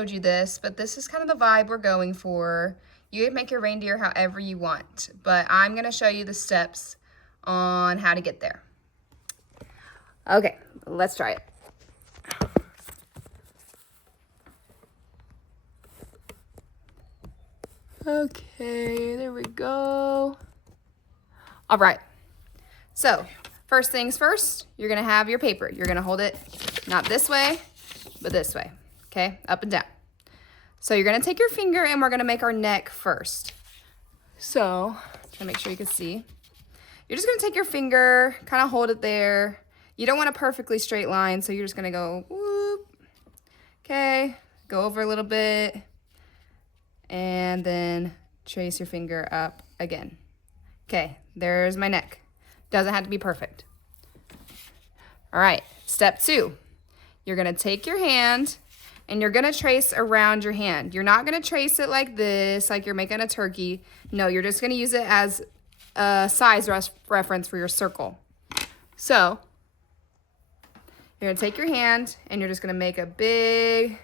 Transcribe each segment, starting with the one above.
showed you this, but this is kind of the vibe we're going for. You can make your reindeer however you want, but I'm gonna show you the steps on how to get there. Okay, let's try it. Okay, there we go. All right, so first things first, you're gonna have your paper. You're gonna hold it not this way, but this way, okay? Up and down. So you're gonna take your finger and we're gonna make our neck first. So, try to make sure you can see. You're just gonna take your finger, kind of hold it there. You don't want a perfectly straight line, so you're just gonna go whoop. Okay, go over a little bit, and then trace your finger up again. Okay, there's my neck. Doesn't have to be perfect. All right, step 2. You're gonna take your hand and you're gonna trace around your hand. You're not gonna trace it like this, like you're making a turkey. No, you're just gonna use it as a size reference for your circle. So, you're gonna take your hand and you're just gonna make a big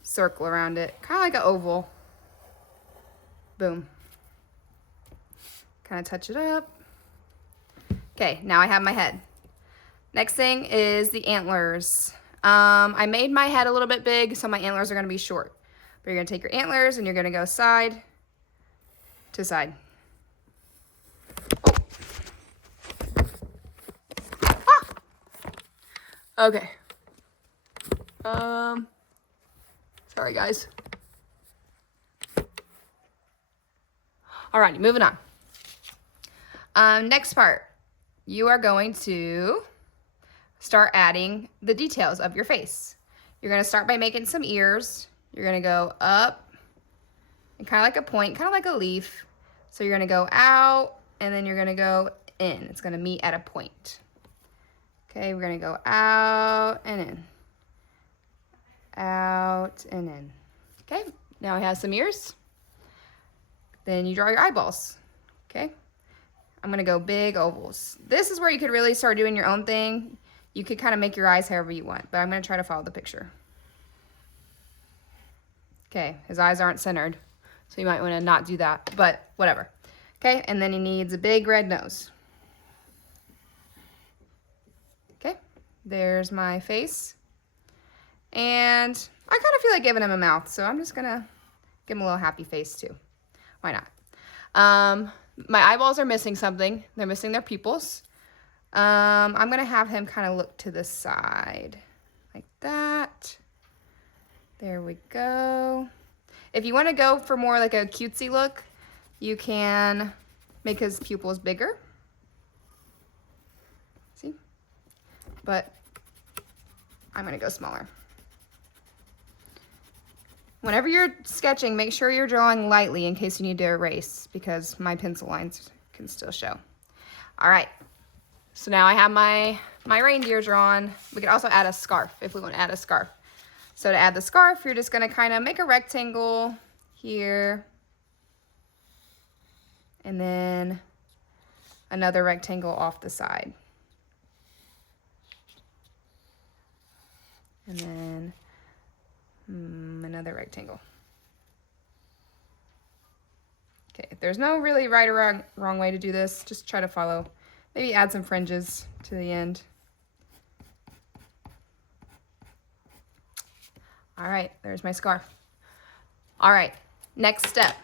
circle around it, kind of like an oval. Boom. Kind of touch it up. Okay, now I have my head. Next thing is the antlers. I made my head a little bit big, so my antlers are gonna be short. But you're gonna take your antlers and you're gonna go side to side. Oh. Ah. Okay. Sorry guys. Alrighty, moving on. Next part, you are going to start adding the details of your face. You're gonna start by making some ears. You're gonna go up and kind of like a point, kind of like a leaf. So you're gonna go out and then you're gonna go in. It's gonna meet at a point. Okay, we're gonna go out and in. Out and in. Okay, now I have some ears. Then you draw your eyeballs, okay? I'm gonna go big ovals. This is where you could really start doing your own thing. You could kind of make your eyes however you want, but I'm gonna try to follow the picture. Okay, his eyes aren't centered, so you might wanna not do that, but whatever. Okay, and then he needs a big red nose. Okay, there's my face. And I kind of feel like giving him a mouth, so I'm just gonna give him a little happy face too. Why not? My eyeballs are missing something. They're missing their pupils. I'm gonna have him kind of look to the side like that. There we go. If you want to go for more like a cutesy look, you can make his pupils bigger. See? But I'm gonna go smaller. Whenever you're sketching, make sure you're drawing lightly in case you need to erase, because my pencil lines can still show. All right, so now I have my reindeer drawn. We could also add a scarf if we want to add a scarf. So to add the scarf, you're just gonna kind of make a rectangle here, and then another rectangle off the side. And then another rectangle. Okay, there's no really right or wrong way to do this. Just try to follow. Maybe add some fringes to the end. All right, there's my scarf. All right, next step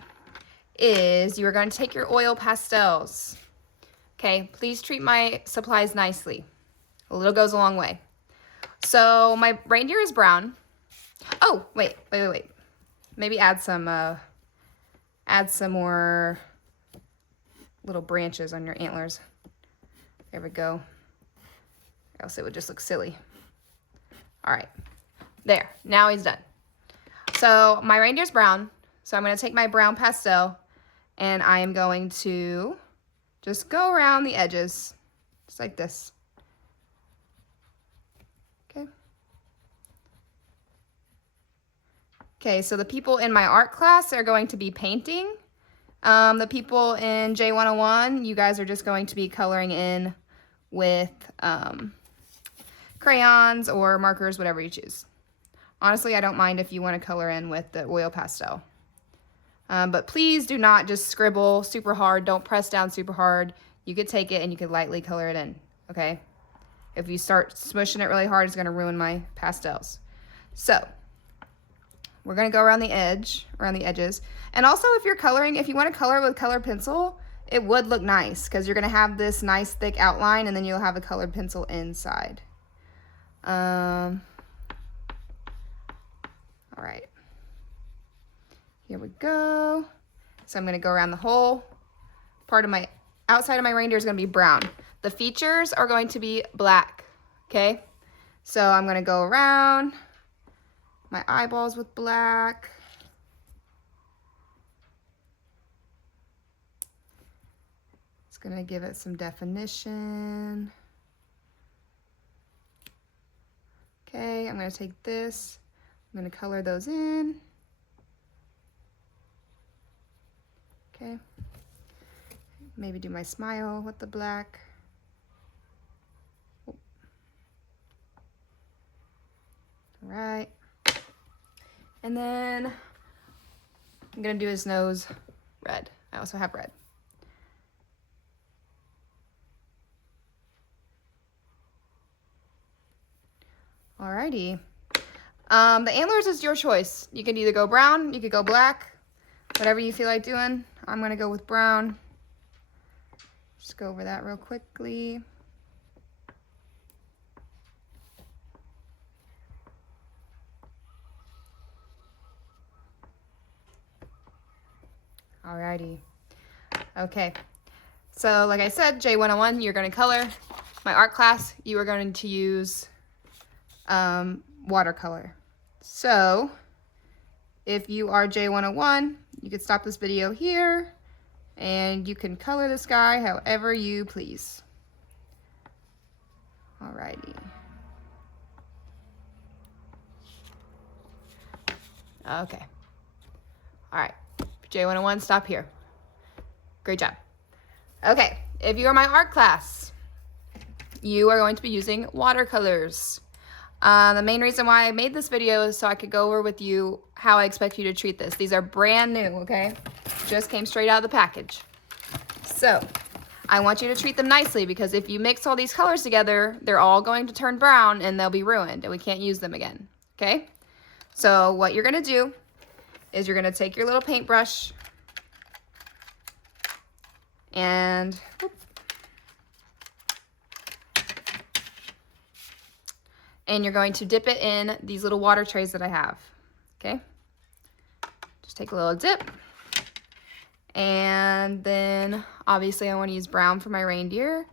is you are going to take your oil pastels. Okay, please treat my supplies nicely. A little goes a long way. So my reindeer is brown. Oh, wait. Maybe add some more little branches on your antlers. There we go. Or else it would just look silly. All right, there, now he's done. So my reindeer's brown, so I'm gonna take my brown pastel and I am going to just go around the edges, just like this. Okay, so the people in my art class are going to be painting. The people in J101, you guys are just going to be coloring in with crayons or markers, whatever you choose. Honestly, I don't mind if you want to color in with the oil pastel. But please do not just scribble super hard. Don't press down super hard. You could take it and you could lightly color it in, okay? If you start smushing it really hard, it's gonna ruin my pastels. So, we're gonna go around the edges. And also if you're coloring, if you wanna color with colored pencil, it would look nice because you're gonna have this nice thick outline and then you'll have a colored pencil inside. All right. Here we go. So I'm gonna go around the whole part of my outside of my reindeer is gonna be brown. The features are going to be black, okay? So I'm gonna go around my eyeballs with black. It's gonna give it some definition. Okay, I'm gonna take this, I'm gonna color those in. Okay, maybe do my smile with the black. All right, and then I'm gonna do his nose red. I also have red. Alrighty. The antlers is your choice. You can either go brown, you could go black, whatever you feel like doing. I'm gonna go with brown. Just go over that real quickly. Alrighty. Okay. So like I said, J101, you're gonna color. My art class, you are going to use watercolor. So if you are J101, you can stop this video here and you can color this guy however you please. Alrighty. Okay. Alright. J101, stop here. Great job. Okay, if you are my art class, you are going to be using watercolors. The main reason why I made this video is so I could go over with you how I expect you to treat this. These are brand new, okay? Just came straight out of the package. So, I want you to treat them nicely because if you mix all these colors together, they're all going to turn brown and they'll be ruined and we can't use them again, okay? So, what you're gonna do is you're gonna take your little paintbrush and you're going to dip it in these little water trays that I have, okay? Just take a little dip. And then obviously I want to use brown for my reindeer.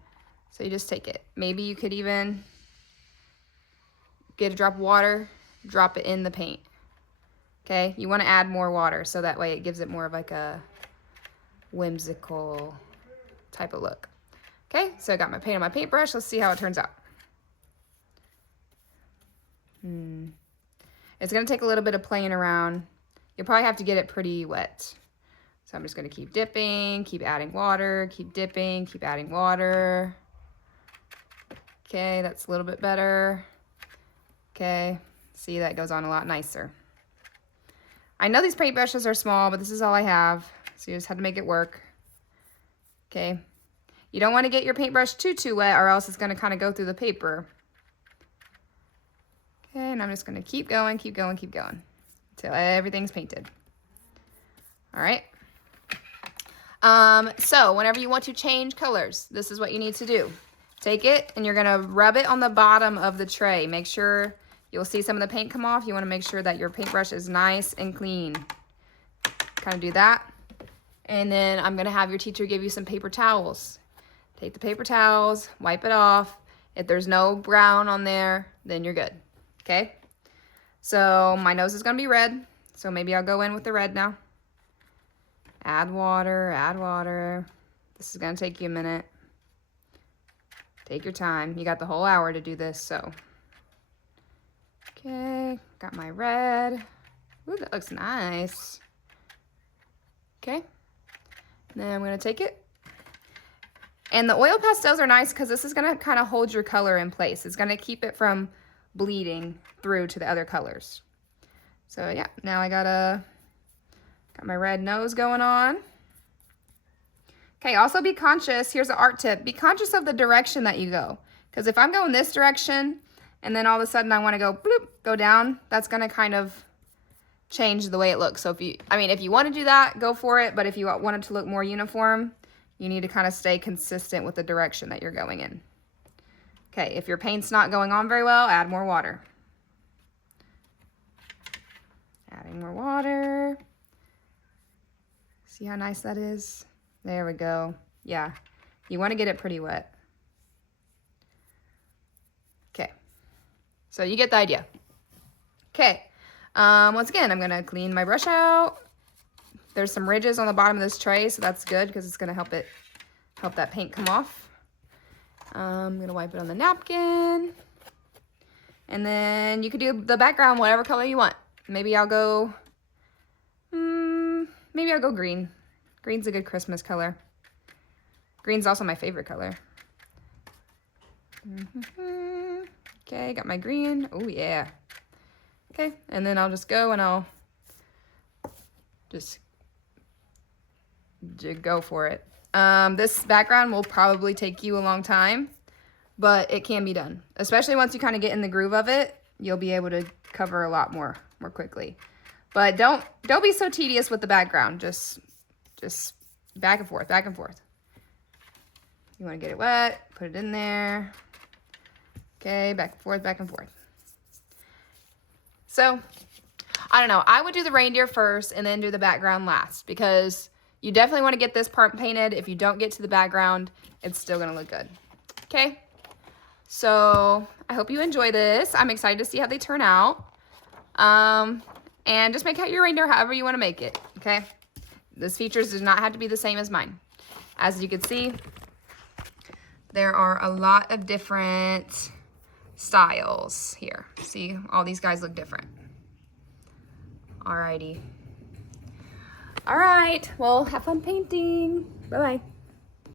So you just take it. Maybe you could even get a drop of water, drop it in the paint. Okay, you want to add more water so that way it gives it more of like a whimsical type of look. Okay, so I got my paint on my paintbrush. Let's see how it turns out. It's going to take a little bit of playing around. You'll probably have to get it pretty wet. So I'm just going to keep dipping, keep adding water, keep dipping, keep adding water. Okay, that's a little bit better. Okay, see, that goes on a lot nicer. I know these paintbrushes are small, but this is all I have. So you just have to make it work. Okay, you don't want to get your paintbrush too wet or else it's going to kind of go through the paper. Okay, and I'm just going to keep going until everything's painted. All right. So whenever you want to change colors, this is what you need to do. Take it and you're going to rub it on the bottom of the tray. Make sure you'll see some of the paint come off. You want to make sure that your paintbrush is nice and clean. Kind of do that. And then I'm going to have your teacher give you some paper towels. Take the paper towels, wipe it off. If there's no brown on there, then you're good. Okay, so my nose is going to be red, so maybe I'll go in with the red now. Add water, add water. This is going to take you a minute. Take your time. You got the whole hour to do this, so. Okay, got my red. Ooh, that looks nice. Okay, then I'm going to take it. And the oil pastels are nice because this is going to kind of hold your color in place. It's going to keep it from bleeding through to the other colors. So yeah, now I got my red nose going on. Okay, also be conscious, here's an art tip, be conscious of the direction that you go. Because if I'm going this direction, and then all of a sudden I wanna go bloop, go down, that's gonna kind of change the way it looks. So if you wanna do that, go for it, but if you want it to look more uniform, you need to kind of stay consistent with the direction that you're going in. Okay, if your paint's not going on very well, add more water. Adding more water. See how nice that is? There we go. Yeah, you want to get it pretty wet. Okay, so you get the idea. Okay, once again, I'm gonna clean my brush out. There's some ridges on the bottom of this tray, so that's good because it's gonna help that paint come off. I'm gonna wipe it on the napkin. And then you could do the background whatever color you want. Maybe I'll go green. Green's a good Christmas color. Green's also my favorite color. Okay, got my green. Oh yeah. Okay, and then I'll just go and I'll just go for it. This background will probably take you a long time, but it can be done. Especially once you kind of get in the groove of it, you'll be able to cover a lot more quickly. But don't be so tedious with the background. Just back and forth, back and forth. You want to get it wet, put it in there. Okay, back and forth, back and forth. So, I don't know. I would do the reindeer first and then do the background last because you definitely want to get this part painted. If you don't get to the background, it's still going to look good. Okay? So, I hope you enjoy this. I'm excited to see how they turn out. And just make out your reindeer however you want to make it. Okay? This features does not have to be the same as mine. As you can see, there are a lot of different styles here. See, all these guys look different. Alrighty. All right, well, have fun painting. Bye-bye.